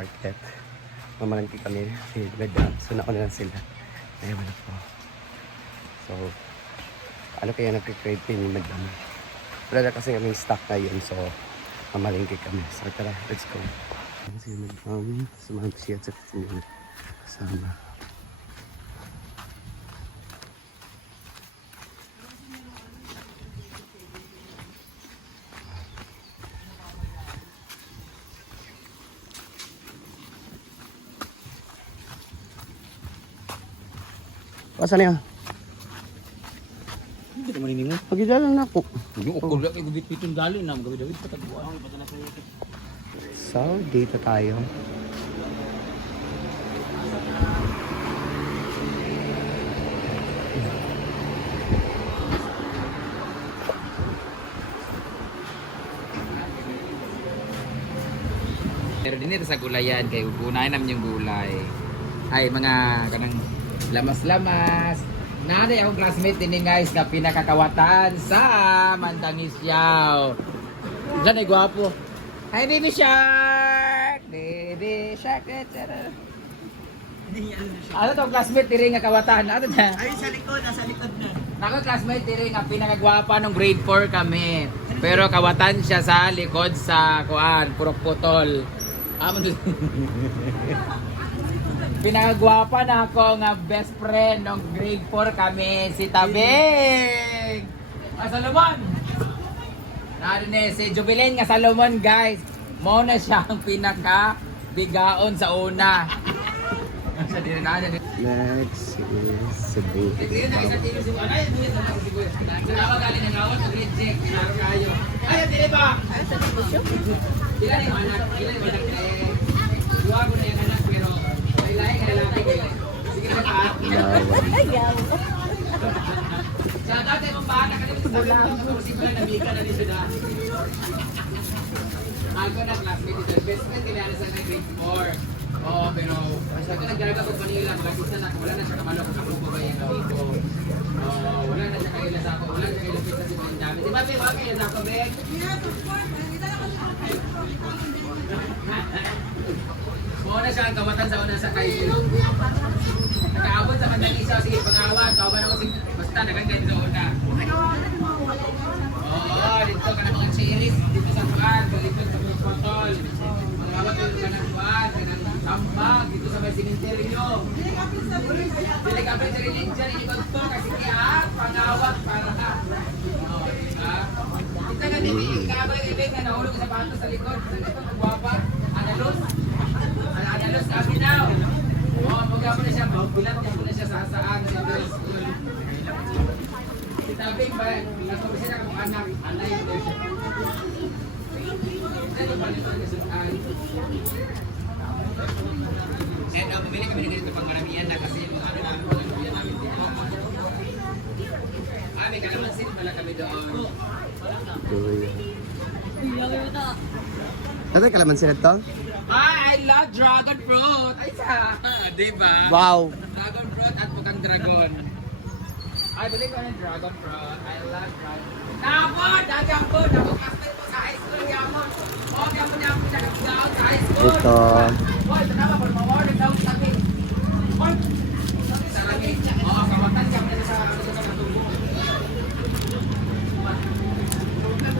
market. Mamalangki kami. So nauna lang sila. Ayaw na po. So, ano kaya nagka-crave ni madam? Wala na kasi kaming stock ngayon. So, mamalingki kami. So, tara, let's go. Si madam, sumama siya sa kasama. Pasan niya? Hindi naman ini mo. Pag-idalan na ako. Yung ukol lang, gubit-bitong dali na. Gawid-gawid pa tagbuan. So, dito tayo. Pero din ito sa gulayan, kaya upunahin namin yung gulay. Ay, mga kanang lamas-lamas. Nanay akong classmate din guys na pinakakawatan sa Mandangisyaw. Diyan ay gwapo. Hi, Baby Shark! Baby Shark! Ano to classmate tiri nga kawatan? Ano na? Ay, sa likod, nasa likod na. Nako classmate tiri nga pinakagwapa nung grade 4 kami. Pero kawatan siya sa likod sa kuan, purok putol. Pinakagwapa na ako nga best friend nung grade 4 kami, si Tabing! Salomon! Narinig si Jubilin nga Salomon guys. Mo na siya ang pinaka-bigaon sa una. Next is Cebu. Ay, dili ba? Ilan yung anak? Ilan yung anak? Duwa ko na yung anak pero may lahi ka lalaki ko. Sige na ka. Sa dati mong bata ka dito sa posible na biga na dito na. Ako na classmate dito. Best friend kailangan sa grade 4. Oo, pero sa ito nagdaraga ko Manila, bakit na wala na siya kamalo kung ako ba yung gawin ko. Wala na siya kaila sa ako, wala na siya kaila sa si Manang Dami. Di ba, Be? Wala kaila sa ako, Be? Muna siya ang kawatan sa una sa kayo. Nakaabot sa Mandangisyaw, sige, pangawan. Kawaban ako, basta nagagay sa una. Oo, dito ka na mga chiris, dito sa kuan, dito sa mga patol. Mga ka ng kuan, tambag, dito sa may simenteryo. Dili kapit sa religion, ibang to, kasi kaya, pangawat, para ka. Oo, diba? Kita nga din, ikabay ibig na nahulog sa pato sa likod. Sa likod, ang guwapa, analos. Analos na binaw. Oo, mag-apo na siya, bulat na siya sa saan, sa school. Itabing ba, nasa siya na kung anak, anay, ito pa nito kasi ay. And bumili kami na ganito pag maramihan na kasi yung ano namin, maramihan namin dito. May kalamansin pala kami doon. Ano yung kalaman sila to? I love dragon fruit! Ay sa! Diba? Wow! Dragon fruit at bukang dragon. Ay, balik ko ng dragon fruit. I love dragon fruit. Napon! Dagang po! Napon-castle po sa high school yamon. O, yamon niya ang pinag-down sa high school. Ito. Boy, ito naman. Pag ma-order daw sa akin. Boy! Sa akin. O, kawatan siya muna sa katulong.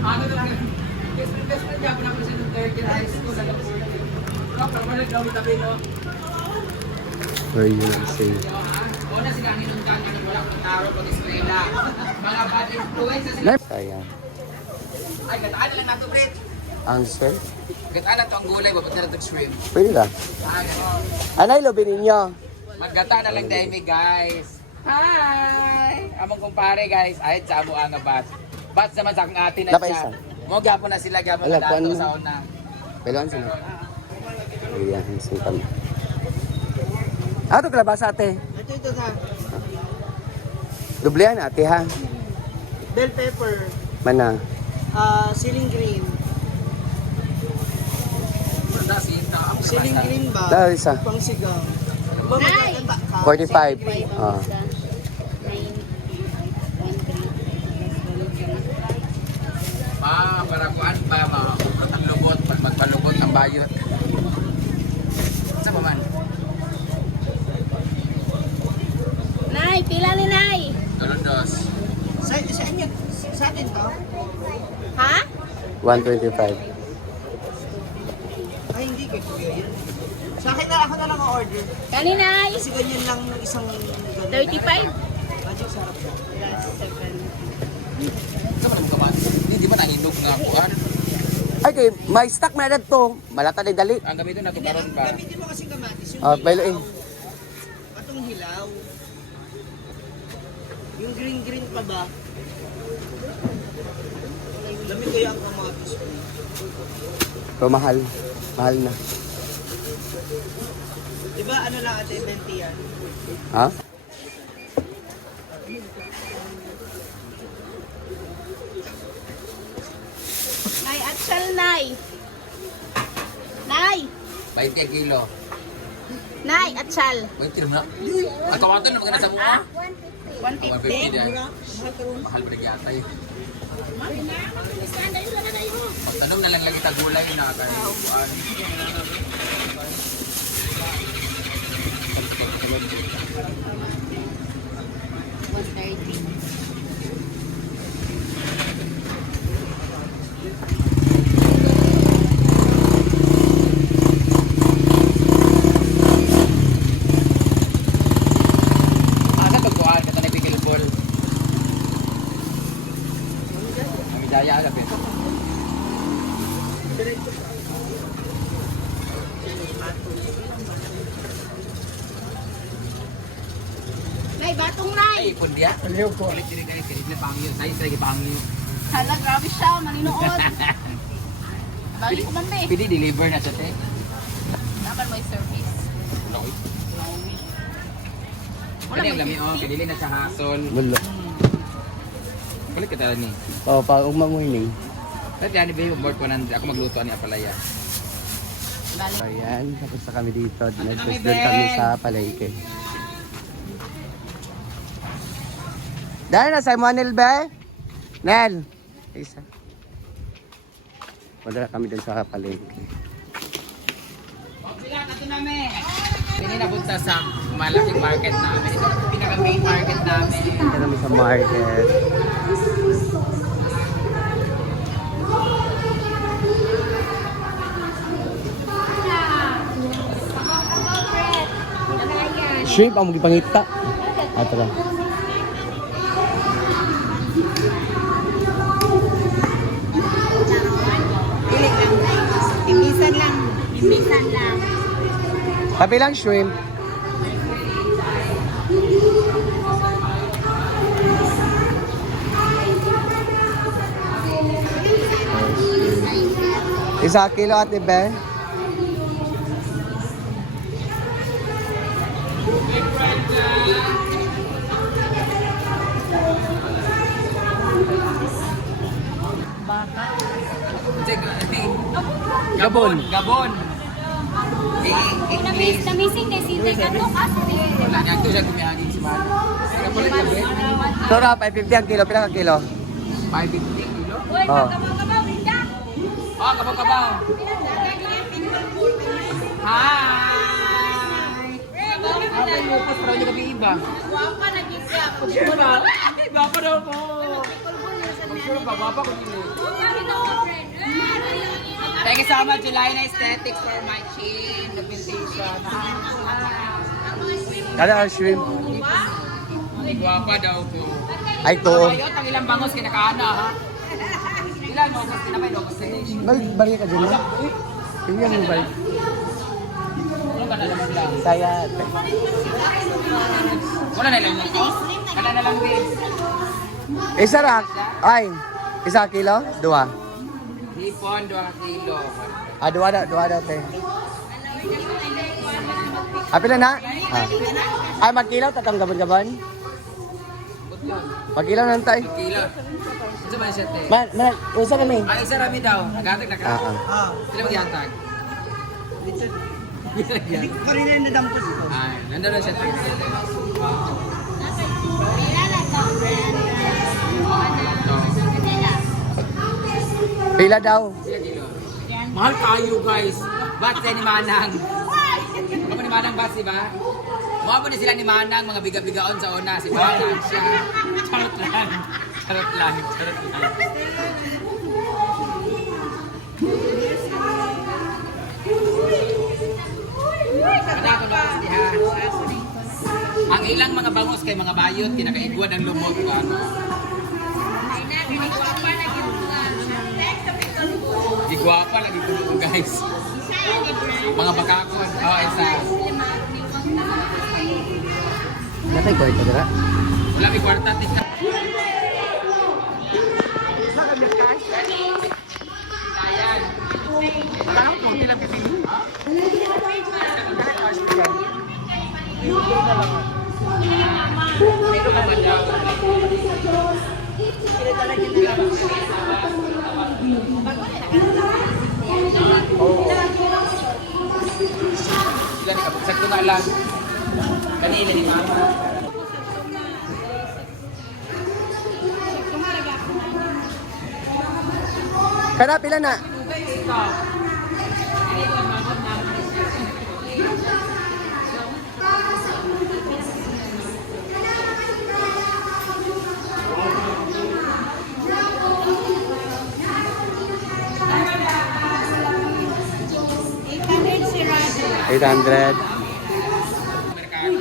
Ano na lang? Best friend niya. Punang ko siya ng third year high school. Kapag daw tabi no. Where you say? Una sila hinungkan ka ng walang taro pag-eskwela. Mga bad influence sila. Ayan. Ay, gataan na lang nato, Brett. Answer? Gataan na to ang gulay, babot na lang ito shrimp. Pwede ka. Anay, lobi ninyo. Maggataan na lang dahil may guys. Hi! Among kumpare guys. Ay, sabo ang bat. Bats naman sa akong ate na Napay siya. isa. Mo gapon na sila, gapon Wala, na kuwan dato mo. sa una. Kailangan sila. Ayan, singkam. Ito kalabasa ate. Ito ka. Dublihan ate ha. Bell pepper. Mana. Ceiling green. Ceiling green ba? Dahil isa. Pang sigaw. 45. Ah. Para kuan pa, ang lubot, pag magpalubot ang bayot. Sa inyo, sa atin to? Ha? 125. Ay, hindi kay Kuya yan. Sa akin na, ako na lang order. Kanina ay Kasi ganyan lang isang ganyan. 35. Medyo sarap na. Ikaw man ang kaman. Hindi ba nahinog nga ako? Ay, kay, may stock na rin to. Malata na dali. Ang gamitin na ito karon ba? Gamitin mo kasi kamatis. Yung Ah, bailoin. atong hilaw. Yung green pa ba? Dami kaya ang kamatis ko. Pero mahal. Mahal na. Diba ano lang ate, 20 yan? Ha? Nay, atsal, nay. Nay, 20 kilo. nay, atsal. 20 naman. Ang kawato na maganda sa mukha. 150. 150 yan. Mahal ba rin yata yun? Pagtanong na lang lagi tagulay na kayo. Asa pagkuhan ka tanay pigil ball. Ang idaya agad eh. Nay, batong nay. Ay, ipon dia. Aliw ko. Ulit din kayo. Kinig na pangyo. Size lagi pangyo. Hala, grabe siya, maninood. Balik ko man, be. Pwede deliver na siya te. Dapat may service. Wala yung lami oh. Pidili na siya hasol. Wala. Kulit ka tala ni. Oh, pag umanguining. At yan, iba yung board 100. Ako magluto ni Apalaya. Balik. Ayan, tapos na kami dito. Nag-doon kami sa palengke. Dahil na, Simon Nel, be? Nel! Isa. Wala kami dun sa palengke. Sila, nato namin. Pini napunta sa malaking market namin. Ito ang pinaka-main market namin. Dito kami sa market. Shrimp ang magipangita. Ato lang. Imisan lang. Imisan lang. Kabilang shrimp. Isa kilo ate be. Gabon. Gabon. Namiss, namissing din si Tekato kasi. Wala niya. Ito siya kumihangin si Man. Kapulit ka ba? Tora, 550 ang kilo. Pila ka kilo? 550 kilo? Uy, Oh. magkabaw, Linda. Oh, kabaw-kabaw. Hi! Ako yung lupos pero hindi kami iba. Guwapa, naging siya. Sure ba? Iba pa daw ko. Sure ba? Wapa ko nila. Thank you so much, Jelina Aesthetics for my chin. Pigmentation. Kada ang shrimp. Ay, guwapa daw ko. Ay, to. Ayot, ang ilang bangos kinakaana, ha? Ilan, logos kinamay, logos kinamay. Balik ka dyan na. Tingnan mo balik. Ano ka na lang lang? Saya. Wala na lang ito? Wala na lang din. Isa rak. Ay. Isa kilo? Dua. Hipon, 2 kilo. Ah, dua na, te. Ah, pila na? Ah. Ay, magkilaw, tatang gabon-gabon. Magkilaw na tayo. Kilo. Ito ba siya, te? Usa kami. Ay, isa rami daw. Nagatag na ka. Ah, ah. Ah, Sila magyatag. hindi ko rin na nadampot ko. Ay, nandun na siya, te. Pila daw. Sila kilo. Mahal kayo, guys. Ba't siya ni Manang? Ano ni Manang ba, ba? Mga po ni sila ni Manang, mga biga-bigaon sa una. Si Manang siya. Charot lang. Charot lang, charot lang. Kada ko na diha. Ang ilang mga bangus kay mga bayot kinakaigwan ang lumot ka. Igwapa lagi ko guys. Mga bakakon. Oh, isa. Nakay ko ito, dira? Wala may kwarta tika. Ayan. Parang kung ilang pipili. Ito ka ba daw? Sila nakapagsak ko na lang. Kanina ni Mama. Kada pila na? $800. Merkado.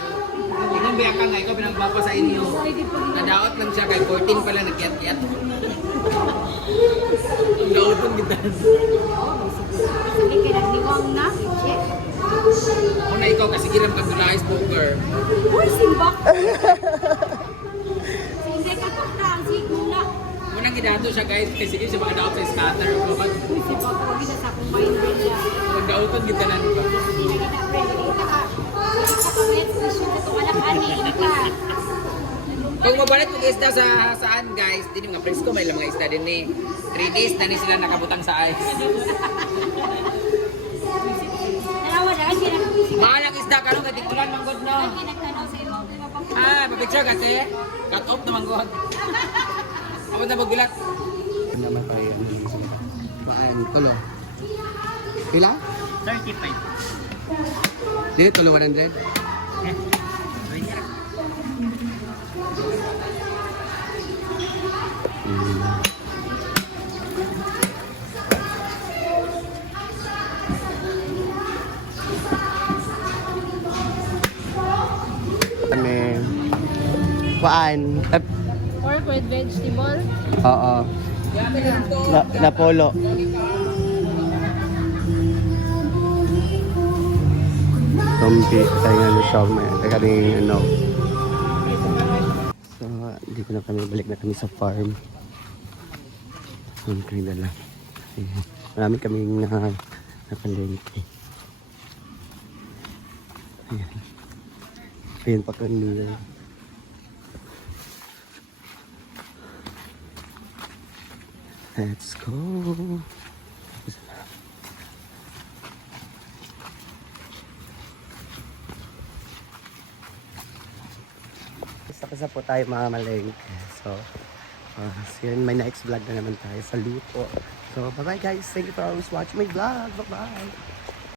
Ikaw biyak ka nga, ikaw pinagbapa sa inyo. Nadaot lang siya kay 14 pala nagyat-yat. Ang daotong kita. Una ikaw kasi giram ka sa ice poker. Uy, simbak! Hindi ka to na, sigula. Unang gidato siya guys, kasi sige siya makadaot sa scatter. Uy, simbak ko, hindi na sa akong mind rin niya. Ang daotong kita na diba? Hindi na kita, friend. Hindi ka ka. Hindi ka ka, let's wish you na itong anak-ani. Hindi ka. Kung mabalit mag isda sa saan guys, din mga friends ko may ilang mga isda din eh. 3 days na ni sila nakabutang sa ice. Nalawa na, kasi Mahalang isda karon kay tikulan manggod no. nagtanaw sa iyo. Ah, mapicture kasi. Cut off na manggod. Ako na magulat. Ano naman pa yun? Maan, tulo. Pila? 35. Dito, tulo 100. Kami, paan? Pork with vegetable. Oo. Na polo. Tompi, tayo nga na siya, may kakaling ano. So, hindi ko na kami, balik na kami sa farm. Ang kami dala. Kasi marami kaming napalengke. Ayan. Ayan pa kanila. Let's go. Isa po tayo mga malengke. So, yun, may next vlog na naman tayo sa luto. So, bye-bye guys. Thank you for always watching my vlog. Bye-bye.